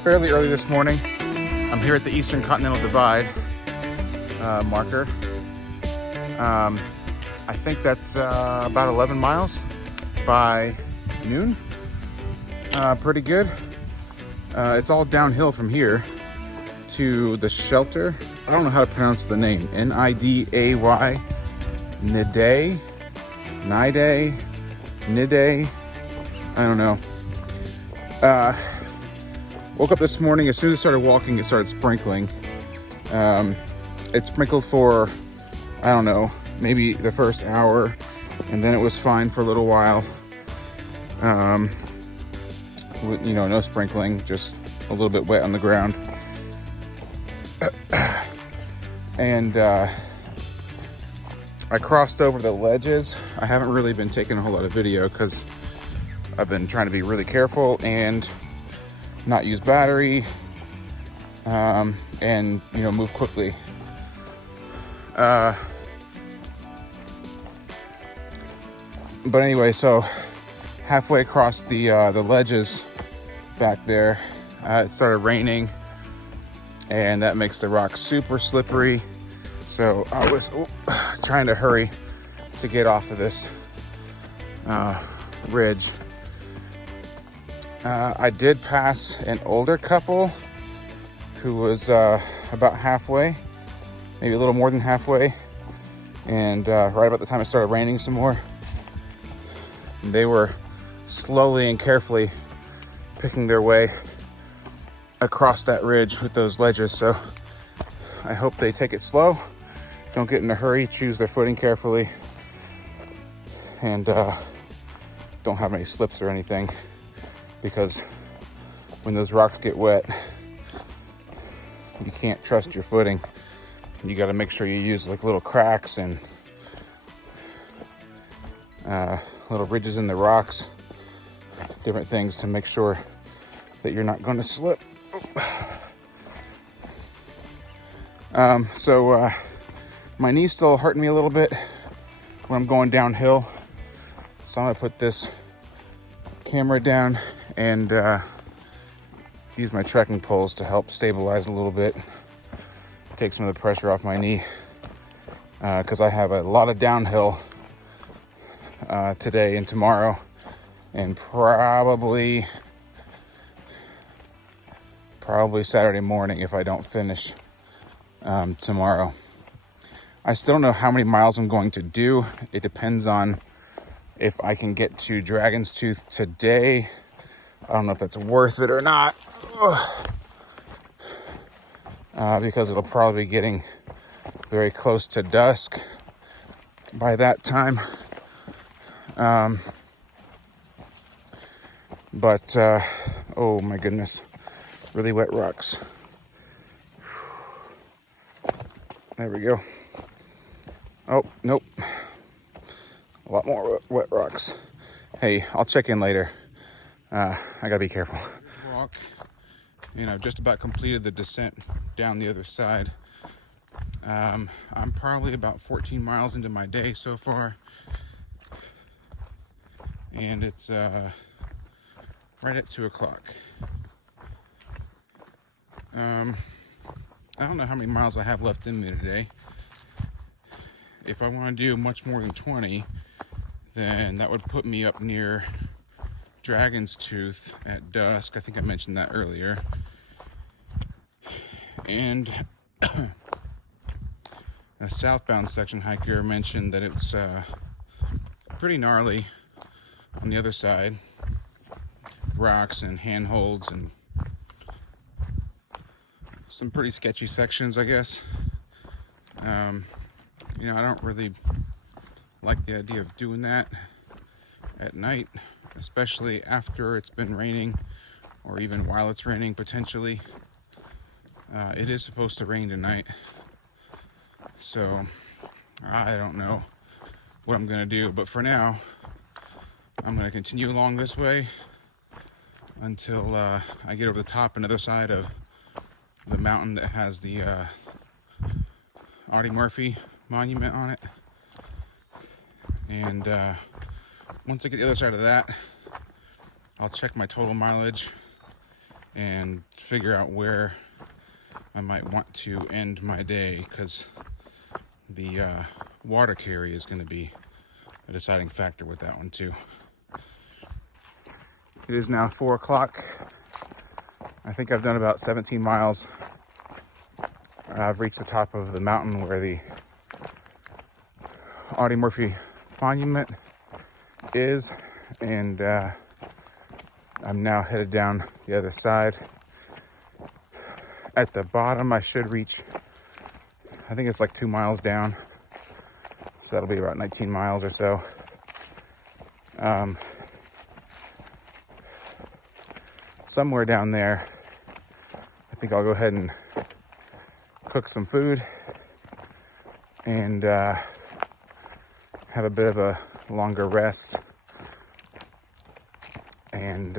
fairly early this morning. I'm here at the Eastern Continental Divide marker. I think that's about 11 miles by noon. Pretty good. It's all downhill from here to the shelter. I don't know how to pronounce the name. Niday, Nide, Nide. I don't know. Woke up this morning. As soon as I started walking, it started sprinkling. It sprinkled for, I don't know, maybe the first hour, and then it was fine for a little while. You know, no sprinkling, just a little bit wet on the ground. And I crossed over the ledges. I haven't really been taking a whole lot of video because I've been trying to be really careful and not use battery, and you know, move quickly. But anyway, so halfway across the ledges back there, it started raining, and that makes the rock super slippery. So I was trying to hurry to get off of this ridge. I did pass an older couple who was about halfway, maybe a little more than halfway, and right about the time it started raining some more. They were slowly and carefully picking their way across that ridge with those ledges, so I hope they take it slow, don't get in a hurry, choose their footing carefully, and don't have any slips or anything, because when those rocks get wet, you can't trust your footing. You got to make sure you use like little cracks and little ridges in the rocks, different things to make sure that you're not going to slip. So my knee's still hurting me a little bit when I'm going downhill, so I'm gonna put this camera down and use my trekking poles to help stabilize a little bit, take some of the pressure off my knee, because I have a lot of downhill today and tomorrow, and probably Saturday morning if I don't finish tomorrow. I still don't know how many miles I'm going to do. It depends on if I can get to Dragon's Tooth today. I don't know if that's worth it or not, because it'll probably be getting very close to dusk by that time. But oh my goodness, really wet rocks. There we go. Oh, nope. A lot more wet rocks. Hey, I'll check in later. I gotta be careful. Walk, and I've just about completed the descent down the other side. I'm probably about 14 miles into my day so far, and it's right at 2 o'clock. I don't know how many miles I have left in me today. If I want to do much more than 20, then that would put me up near Dragon's Tooth at dusk. I think I mentioned that earlier. And a southbound section hiker mentioned that it's pretty gnarly on the other side. Rocks and handholds and some pretty sketchy sections, I guess. You know, I don't really like the idea of doing that at night, especially after it's been raining, or even while it's raining potentially. It is supposed to rain tonight, so I don't know what I'm gonna do, but for now I'm gonna continue along this way until I get over the top another side of the mountain that has the Audie Murphy monument on it. And once I get the other side of that, I'll check my total mileage and figure out where I might want to end my day, because the water carry is going to be a deciding factor with that one too. It is now 4 o'clock. I think I've done about 17 miles. I've reached the top of the mountain where the Audie Murphy Monument is, and I'm now headed down the other side. At the bottom, I should reach, I think it's like 2 miles down, so that'll be about 19 miles or so. Somewhere down there, I think I'll go ahead and cook some food and have a bit of a longer rest and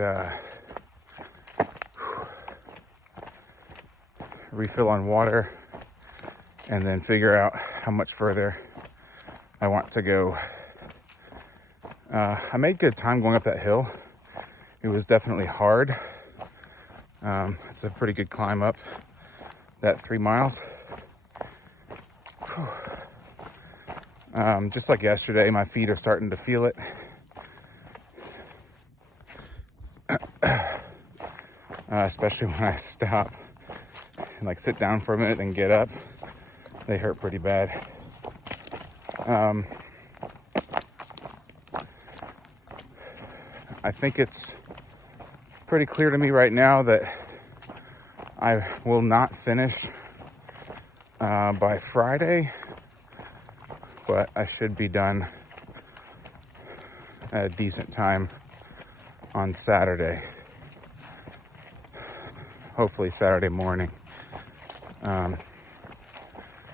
refill on water, and then figure out how much further I want to go. I made good time going up that hill. It was definitely hard. It's a pretty good climb up that 3 miles. Just like yesterday, my feet are starting to feel it. Especially when I stop and like sit down for a minute and get up. They hurt pretty bad. I think it's pretty clear to me right now that I will not finish by Friday, but I should be done at a decent time on Saturday. Hopefully Saturday morning.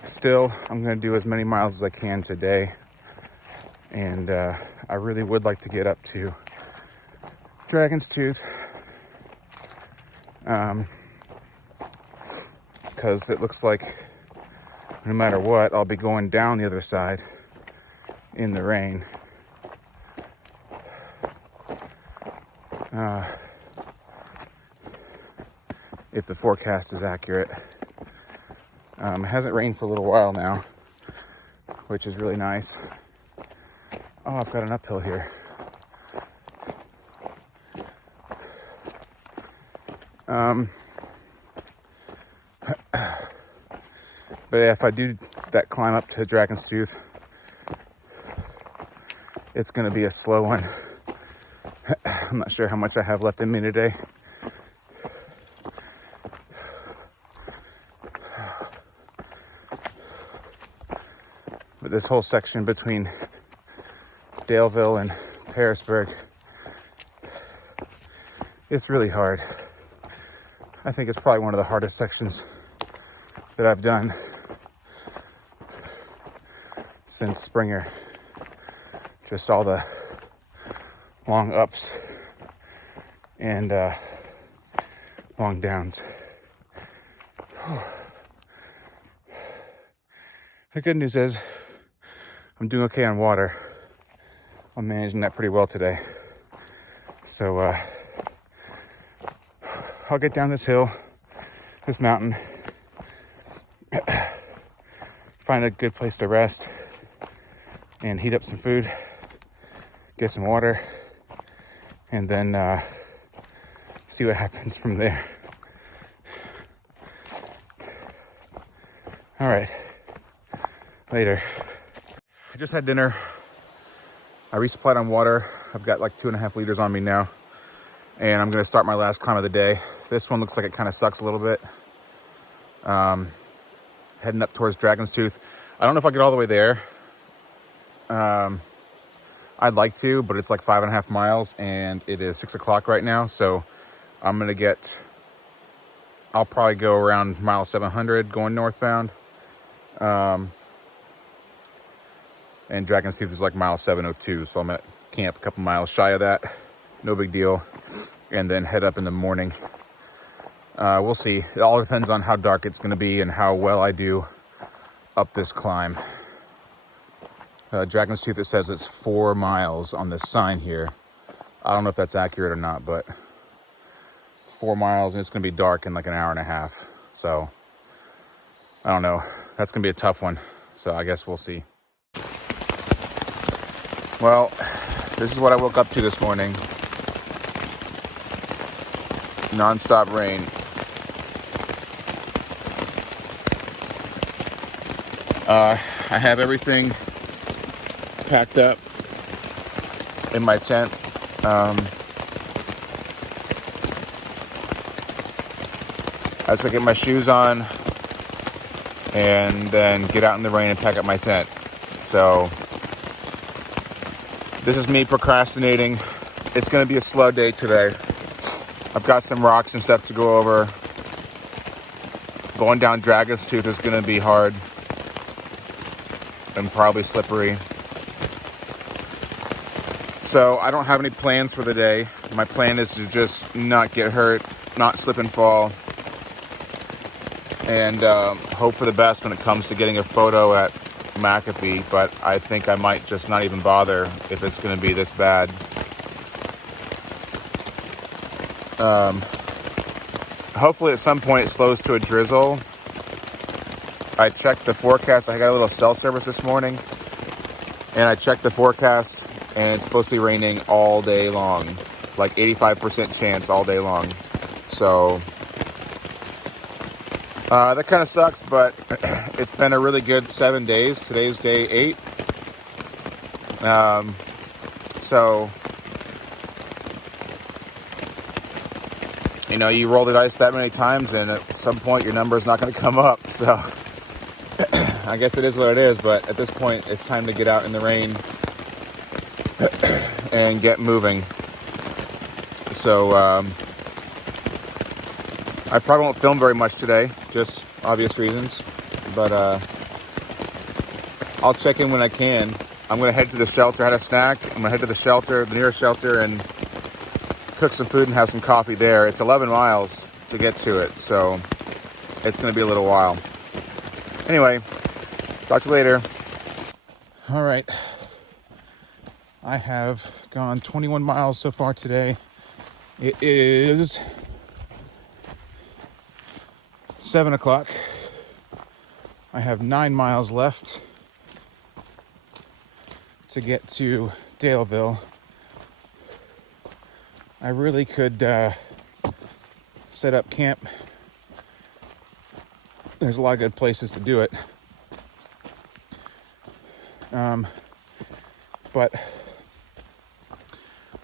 Still, I'm going to do as many miles as I can today, and I really would like to get up to Dragon's Tooth, because it looks like no matter what, I'll be going down the other side in the rain. If the forecast is accurate. It hasn't rained for a little while now, which is really nice. Oh, I've got an uphill here. But yeah, if I do that climb up to Dragon's Tooth, it's going to be a slow one. I'm not sure how much I have left in me today. But this whole section between Daleville and Harrisburg, it's really hard. I think it's probably one of the hardest sections that I've done since Springer. Just all the long ups and long downs. The good news is I'm doing okay on water. I'm managing that pretty well today. So I'll get down this hill, this mountain, find a good place to rest and heat up some food, get some water, and then see what happens from there. All right, later. I just had dinner. I resupplied on water. I've got like 2.5 liters on me now, and I'm gonna start my last climb of the day. This one looks like it kind of sucks a little bit. Heading up towards Dragon's Tooth. I don't know if I'll get all the way there. I'd like to, but it's like 5.5 miles, and it is 6 o'clock right now. So I'll probably go around mile 700 going northbound. And Dragon's Tooth is like mile 702. So I'm at camp a couple miles shy of that. No big deal. And then head up in the morning. We'll see. It all depends on how dark it's going to be and how well I do up this climb. Dragon's Tooth, it says it's 4 miles on this sign here. I don't know if that's accurate or not, but 4 miles, and it's gonna be dark in like an hour and a half. So I don't know. That's gonna be a tough one. So I guess we'll see. Well, this is what I woke up to this morning. Non-stop rain. I have everything packed up in my tent. I just gotta get my shoes on and then get out in the rain and pack up my tent. So this is me procrastinating. It's gonna be a slow day today. I've got some rocks and stuff to go over. Going down Dragon's Tooth is gonna be hard and probably slippery. So I don't have any plans for the day. My plan is to just not get hurt, not slip and fall, and hope for the best when it comes to getting a photo at McAfee. But I think I might just not even bother if it's going to be this bad. Hopefully at some point it slows to a drizzle. I checked the forecast. I got a little cell service this morning, and I checked the forecast, and it's supposed to be raining all day long, like 85% chance all day long. So that kind of sucks, but it's been a really good 7 days. Today's day 8. So, you know, you roll the dice that many times, and at some point your number is not going to come up. So I guess it is what it is, but at this point it's time to get out in the rain and get moving. So I probably won't film very much today, just obvious reasons, but I'll check in when I can. I'm going to head to the shelter. I had a snack. I'm going to head to the shelter, the nearest shelter, and cook some food and have some coffee there. It's 11 miles to get to it, so it's going to be a little while. Anyway, talk to you later. All right. I have gone 21 miles so far today. It is 7 o'clock. I have 9 miles left to get to Daleville. I really could set up camp. There's a lot of good places to do it. But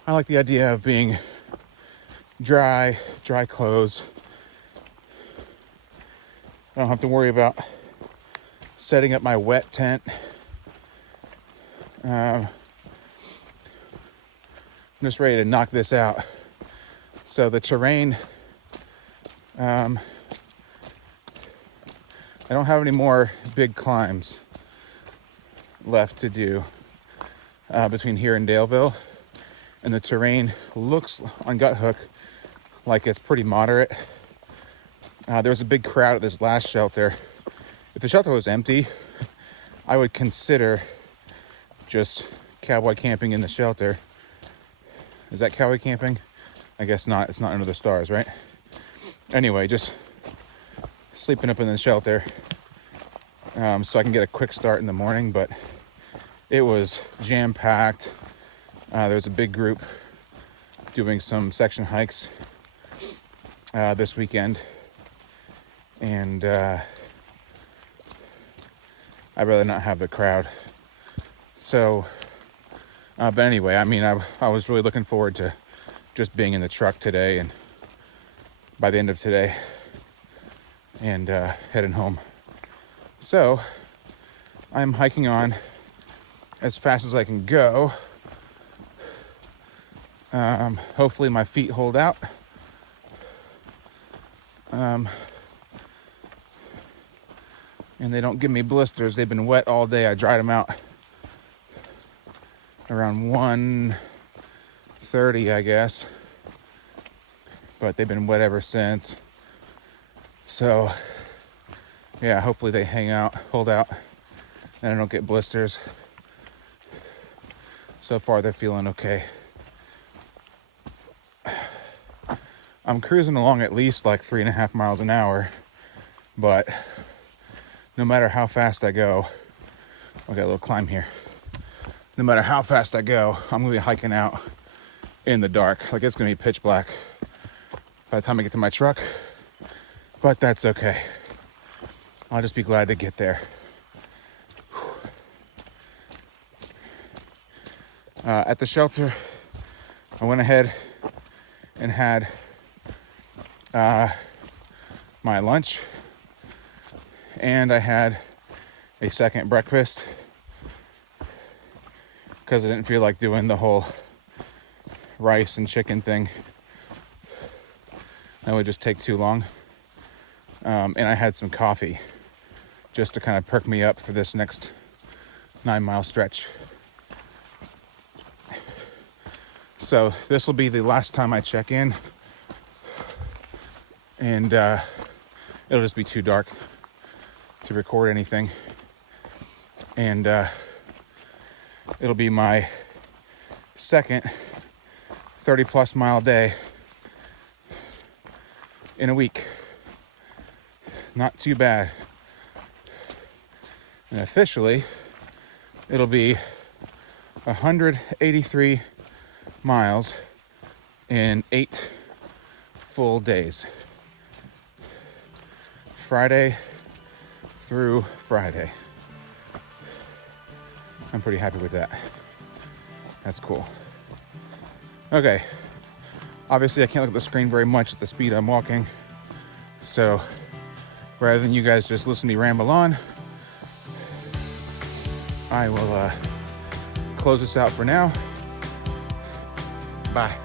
I like the idea of being dry clothes. I don't have to worry about setting up my wet tent. I'm just ready to knock this out. So the terrain, I don't have any more big climbs left to do between here and Daleville. And the terrain looks on Gut Hook like it's pretty moderate. There was a big crowd at this last shelter. If the shelter was empty, I would consider just cowboy camping in the shelter. Is that cowboy camping? I guess not. It's not under the stars, right? Anyway, just sleeping up in the shelter so I can get a quick start in the morning. But it was jam-packed. There was a big group doing some section hikes this weekend. And I'd rather not have the crowd. So, but anyway, I mean, I was really looking forward to just being in the truck today, and by the end of today, and heading home. So, I'm hiking on as fast as I can go. Hopefully my feet hold out. And they don't give me blisters. They've been wet all day. I dried them out around 1:30, I guess. But they've been wet ever since. So, yeah, hopefully they hold out, and I don't get blisters. So far, they're feeling okay. I'm cruising along at least like 3.5 miles an hour, but no matter how fast I go, I got a little climb here. No matter how fast I go, I'm gonna be hiking out in the dark. Like, it's gonna be pitch black by the time I get to my truck, but that's okay. I'll just be glad to get there. At the shelter, I went ahead and had my lunch, and I had a second breakfast because I didn't feel like doing the whole rice and chicken thing. That would just take too long. And I had some coffee just to kind of perk me up for this next 9-mile stretch. So this will be the last time I check in, and it'll just be too dark to record anything, and it'll be my second 30+ mile day in a week. Not too bad. And officially, it'll be 183 miles in 8 full days. Friday through Friday. I'm pretty happy with that. That's cool. Okay. Obviously, I can't look at the screen very much at the speed I'm walking. So, rather than you guys just listen to me ramble on, I will close this out for now. Bye.